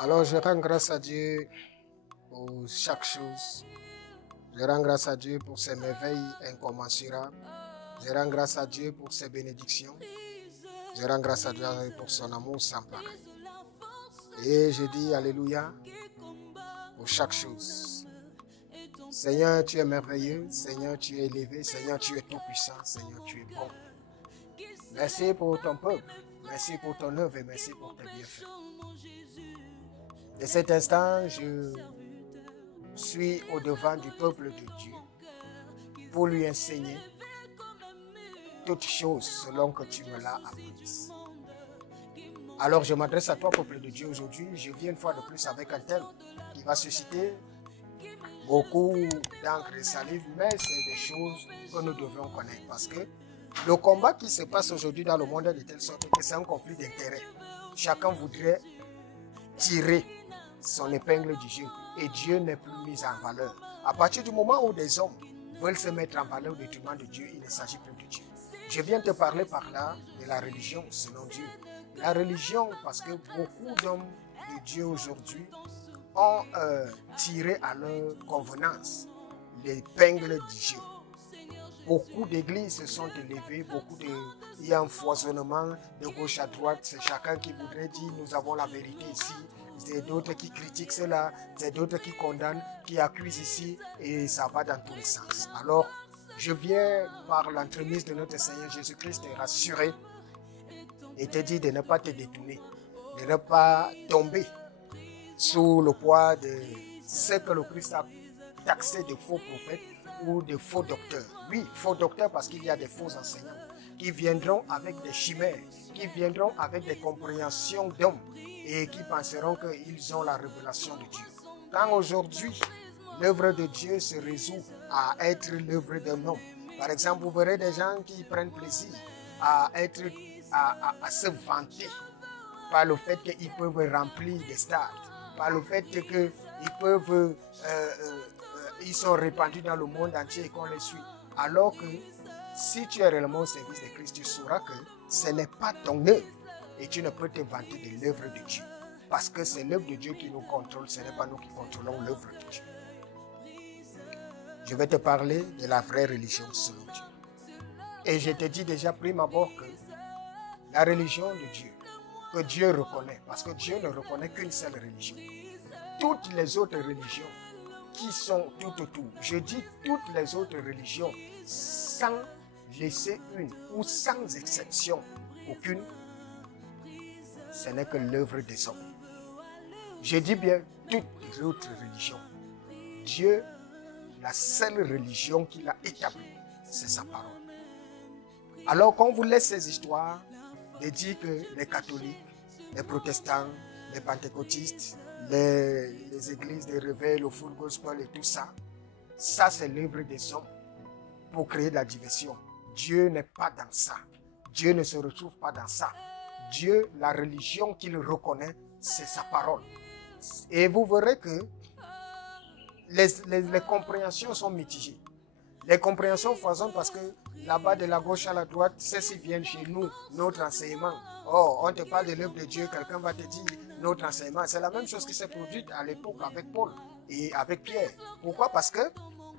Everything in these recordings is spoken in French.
Alors je rends grâce à Dieu pour chaque chose. Je rends grâce à Dieu pour ses merveilles incommensurables. Je rends grâce à Dieu pour ses bénédictions. Je rends grâce à Dieu pour son amour sans pareil. Et je dis Alléluia pour chaque chose. Seigneur, tu es merveilleux. Seigneur, tu es élevé. Seigneur, tu es tout-puissant. Seigneur, tu es bon. Merci pour ton peuple. Merci pour ton œuvre et merci pour tes bienfaits. De cet instant, je suis au-devant du peuple de Dieu pour lui enseigner toutes choses selon que tu me l'as apprise. Alors je m'adresse à toi, peuple de Dieu, aujourd'hui. Je viens une fois de plus avec un thème qui va susciter beaucoup d'encre et salive, mais c'est des choses que nous devons connaître parce que le combat qui se passe aujourd'hui dans le monde est de telle sorte que c'est un conflit d'intérêts. Chacun voudrait tirer son épingle du jeu et Dieu n'est plus mis en valeur. À partir du moment où des hommes veulent se mettre en valeur au détriment de Dieu, il ne s'agit plus de Dieu. Je viens te parler par là de la religion selon Dieu. La religion, parce que beaucoup d'hommes de Dieu aujourd'hui ont tiré à leur convenance l'épingle du jeu. Beaucoup d'églises se sont élevées, il y a un foisonnement de gauche à droite, c'est chacun qui voudrait dire nous avons la vérité ici, c'est d'autres qui critiquent cela, c'est d'autres qui condamnent, qui accusent ici et ça va dans tous les sens. Alors, je viens par l'entremise de notre Seigneur Jésus-Christ te rassurer et te dire de ne pas te détourner, de ne pas tomber sous le poids de ce que le Christ a taxé de faux prophètes ou de faux docteurs. Oui, faux docteurs parce qu'il y a des faux enseignants qui viendront avec des chimères, qui viendront avec des compréhensions d'hommes et qui penseront qu'ils ont la révélation de Dieu. Quand aujourd'hui, l'œuvre de Dieu se résout à être l'œuvre d'un homme. Par exemple, vous verrez des gens qui prennent plaisir à se vanter par le fait qu'ils peuvent remplir des stades, par le fait qu'ils peuvent ils sont répandus dans le monde entier et qu'on les suit. Alors que si tu es réellement au service de Christ, tu sauras que ce n'est pas ton œuvre et tu ne peux te vanter de l'œuvre de Dieu. Parce que c'est l'œuvre de Dieu qui nous contrôle, ce n'est pas nous qui contrôlons l'œuvre de Dieu. Je vais te parler de la vraie religion selon Dieu. Et je te dis déjà prime abord que la religion de Dieu, que Dieu reconnaît, parce que Dieu ne reconnaît qu'une seule religion. Toutes les autres religions qui sont tout autour, je dis toutes les autres religions, sans laisser une ou sans exception aucune, ce n'est que l'œuvre des hommes. Je dis bien toutes les autres religions. Dieu, la seule religion qu'il a établie, c'est sa parole. Alors qu'on vous laisse ces histoires de dire que les catholiques, les protestants, les pentecôtistes, les églises de réveil, le full gospel et tout ça, ça c'est l'œuvre des hommes pour créer de la diversion. Dieu n'est pas dans ça. Dieu ne se retrouve pas dans ça. Dieu, la religion qu'il reconnaît, c'est sa parole. Et vous verrez que les compréhensions sont mitigées. Les compréhensions foisonnent parce que là-bas, de la gauche à la droite, ceux-ci viennent chez nous, notre enseignement. Oh, on te parle de l'œuvre de Dieu, quelqu'un va te dire notre enseignement. C'est la même chose qui s'est produite à l'époque avec Paul et avec Pierre. Pourquoi? Parce que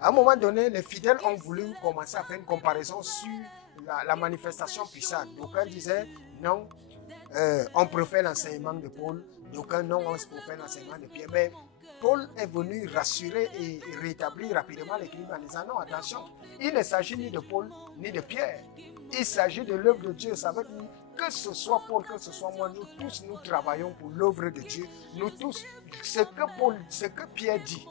à un moment donné, les fidèles ont voulu commencer à faire une comparaison sur la manifestation puissante. D'aucuns disaient non, on préfère l'enseignement de Paul. D'aucuns non, on préfère l'enseignement de Pierre. Mais Paul est venu rassurer et rétablir rapidement l'équilibre en disant non, attention, il ne s'agit ni de Paul ni de Pierre. Il s'agit de l'œuvre de Dieu. Ça veut dire que ce soit Paul, que ce soit moi, nous tous, nous travaillons pour l'œuvre de Dieu. Nous tous, ce que Pierre dit,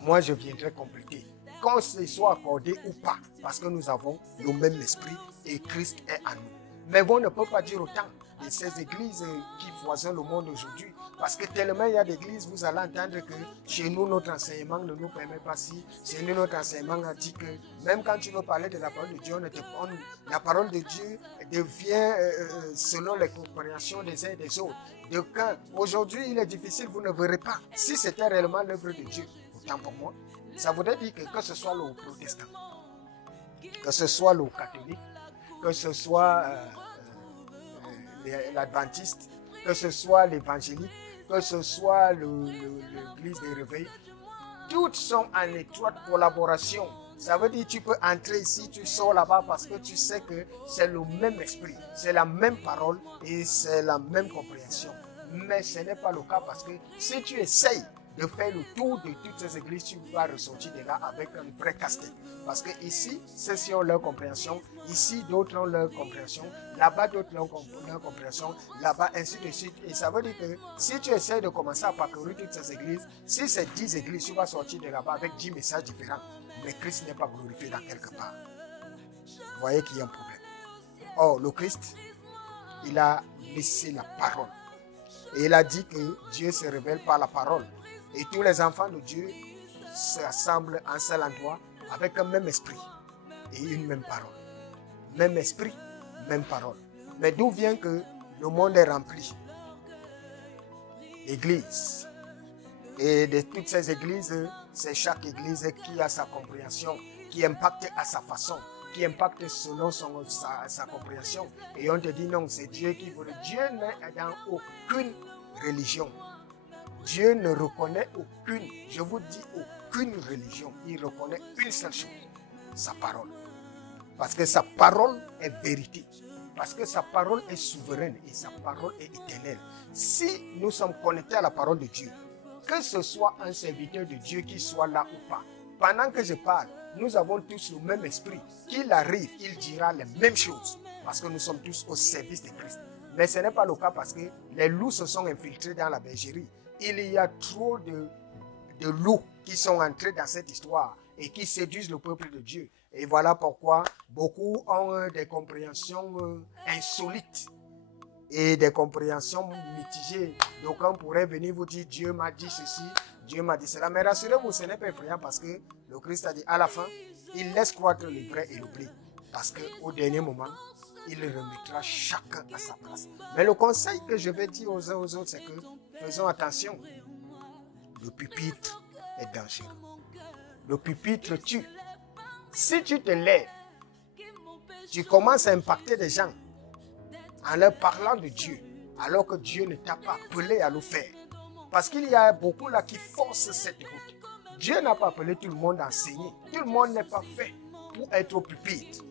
moi je viendrai compléter. Qu'on se soit accordé ou pas, parce que nous avons le même esprit et Christ est en nous. Mais on ne peut pas dire autant de ces églises qui foisonnent le monde aujourd'hui. Parce que tellement il y a d'églises, vous allez entendre que chez nous, notre enseignement ne nous permet pas si. Chez nous, notre enseignement a dit que même quand tu veux parler de la parole de Dieu, la parole de Dieu devient selon les compréhensions des uns et des autres. Aujourd'hui, il est difficile, vous ne verrez pas. Si c'était réellement l'œuvre de Dieu, autant pour moi, ça voudrait dire que ce soit le protestant, que ce soit le catholique, que ce soit l'adventiste, que ce soit l'évangélique, que ce soit l'église des réveils, toutes sont en étroite collaboration. Ça veut dire que tu peux entrer ici, tu sors là-bas parce que tu sais que c'est le même esprit, c'est la même parole et c'est la même compréhension. Mais ce n'est pas le cas parce que si tu essayes de faire le tour de toutes ces églises, tu vas ressortir de là avec un vrai casse-tête. Parce que ici, ceux-ci ont leur compréhension, ici d'autres ont leur compréhension, là-bas d'autres ont leur compréhension, là-bas ainsi de suite. Et ça veut dire que si tu essaies de commencer à parcourir toutes ces églises, si c'est 10 églises, tu vas sortir de là-bas avec 10 messages différents. Mais Christ n'est pas glorifié dans quelque part. Vous voyez qu'il y a un problème. Or, le Christ, il a laissé la parole. Et il a dit que Dieu se révèle par la parole. Et tous les enfants de Dieu se rassemblent en un seul endroit avec un même esprit et une même parole. Même esprit, même parole. Mais d'où vient que le monde est rempli? L'église. Et de toutes ces églises, c'est chaque église qui a sa compréhension, qui impacte à sa façon, qui impacte selon sa compréhension. Et on te dit non, c'est Dieu qui veut. Dieu n'est dans aucune religion. Dieu ne reconnaît aucune, je vous dis aucune religion. Il reconnaît une seule chose, sa parole. Parce que sa parole est vérité. Parce que sa parole est souveraine et sa parole est éternelle. Si nous sommes connectés à la parole de Dieu, que ce soit un serviteur de Dieu qui soit là ou pas, pendant que je parle, nous avons tous le même esprit. Qu'il arrive, il dira les mêmes choses. Parce que nous sommes tous au service de Christ. Mais ce n'est pas le cas parce que les loups se sont infiltrés dans la bergerie. Il y a trop de loups qui sont entrés dans cette histoire et qui séduisent le peuple de Dieu. Et voilà pourquoi beaucoup ont des compréhensions insolites et des compréhensions mitigées. Donc on pourrait venir vous dire Dieu m'a dit ceci, Dieu m'a dit cela. Mais rassurez-vous, ce n'est pas effrayant parce que le Christ a dit à la fin, il laisse croître le vrai et le blé. Parce qu'au dernier moment, il remettra chacun à sa place. Mais le conseil que je vais dire aux uns aux autres, c'est que faisons attention. Le pupitre est dangereux. Le pupitre tue. Si tu te lèves, tu commences à impacter des gens en leur parlant de Dieu, alors que Dieu ne t'a pas appelé à le faire. Parce qu'il y a beaucoup là qui forcent cette route. Dieu n'a pas appelé tout le monde à enseigner. Tout le monde n'est pas fait pour être au pupitre.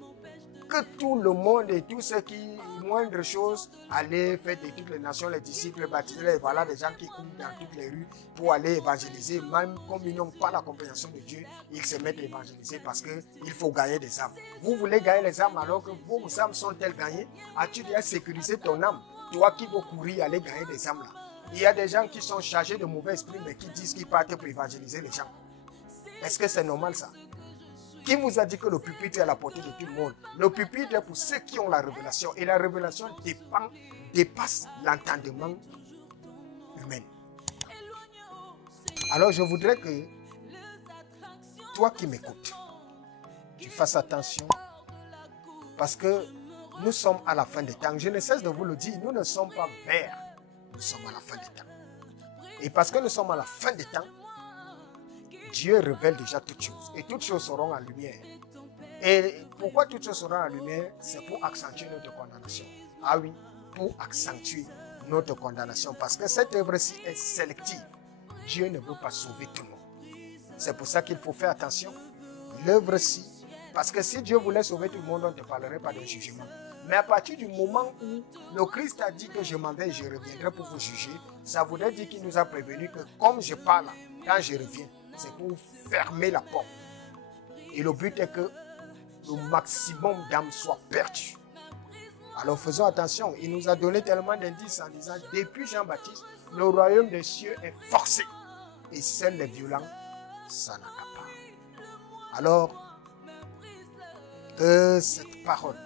Que tout le monde et tous ceux qui, moindre chose, aller faire de toutes les nations, les disciples, baptiser, voilà des gens qui courent dans toutes les rues pour aller évangéliser. Même comme ils n'ont pas la compréhension de Dieu, ils se mettent à évangéliser parce qu'il faut gagner des âmes. Vous voulez gagner les âmes alors que vos âmes sont-elles gagnées? As-tu déjà sécurisé ton âme? Toi qui veux courir, aller gagner des âmes là. Il y a des gens qui sont chargés de mauvais esprits mais qui disent qu'ils partent pour évangéliser les gens. Est-ce que c'est normal ça? Qui vous a dit que le pupitre est à la portée de tout le monde? Le pupitre est pour ceux qui ont la révélation. Et la révélation dépasse l'entendement humain. Alors je voudrais que toi qui m'écoutes, tu fasses attention. Parce que nous sommes à la fin des temps. Je ne cesse de vous le dire, nous ne sommes pas vers. Nous sommes à la fin des temps. Et parce que nous sommes à la fin des temps, Dieu révèle déjà toutes choses. Et toutes choses seront en lumière. Et pourquoi toutes choses seront en lumière? C'est pour accentuer notre condamnation. Ah oui, pour accentuer notre condamnation. Parce que cette œuvre-ci est sélective. Dieu ne veut pas sauver tout le monde. C'est pour ça qu'il faut faire attention. L'œuvre-ci, parce que si Dieu voulait sauver tout le monde, on ne te parlerait pas d'un jugement. Mais à partir du moment où le Christ a dit que je m'en vais et je reviendrai pour vous juger, ça voudrait dire qu'il nous a prévenu que comme je parle, quand je reviens, c'est pour fermer la porte. Et le but est que le maximum d'âmes soient perdues. Alors faisons attention. Il nous a donné tellement d'indices en disant, depuis Jean-Baptiste, le royaume des cieux est forcé. Et seuls les violents s'en accaparent. Alors, que cette parole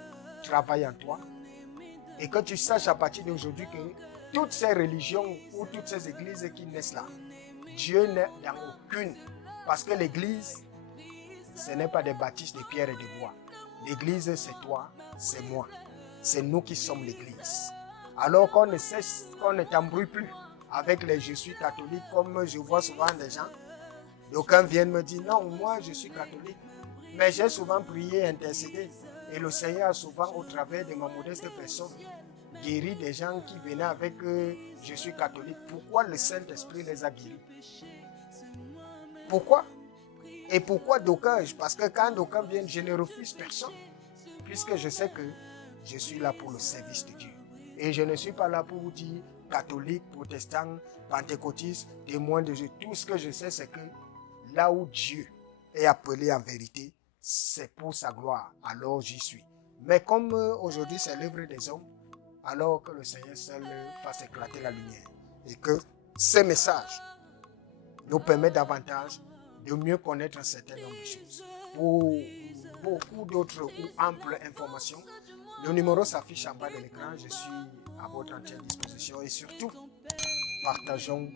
travaille en toi et que tu saches à partir d'aujourd'hui que toutes ces religions ou toutes ces églises qui naissent là, Dieu n'est dans aucune. Parce que l'église, ce n'est pas des bâtisses de pierre et de bois. L'église, c'est toi, c'est moi. C'est nous qui sommes l'église. Alors qu'on ne cesse, qu'on ne t'embrouille plus avec les je suis catholique, comme je vois souvent des gens. D'aucuns viennent me dire, non, moi je suis catholique. Mais j'ai souvent prié, intercédé. Et le Seigneur a souvent, au travers de ma modeste personne, guéri des gens qui venaient avec je suis catholique. Pourquoi le Saint-Esprit les a guéris? Pourquoi? Et pourquoi d'aucuns? Parce que quand d'aucuns viennent, je ne refuse personne. Puisque je sais que je suis là pour le service de Dieu. Et je ne suis pas là pour vous dire catholique, protestant, pentecôtiste, témoin de Dieu. Tout ce que je sais, c'est que là où Dieu est appelé en vérité, c'est pour sa gloire. Alors j'y suis. Mais comme aujourd'hui c'est l'œuvre des hommes, alors que le Seigneur seul fasse éclater la lumière. Et que ces messages nous permettent davantage de mieux connaître un certain nombre de choses. Pour beaucoup d'autres ou amples informations, le numéro s'affiche en bas de l'écran. Je suis à votre entière disposition et surtout, partageons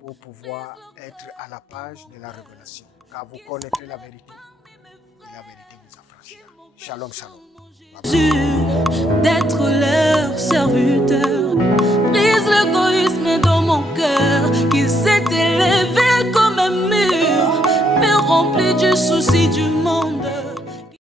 pour pouvoir être à la page de la révélation. Car vous connaîtrez la vérité et la vérité vous affranchira. Shalom, shalom. D'être leur serviteur, brise l'égoïsme dans mon cœur, qu'il s'est élevé comme un mur, me remplit du souci du monde.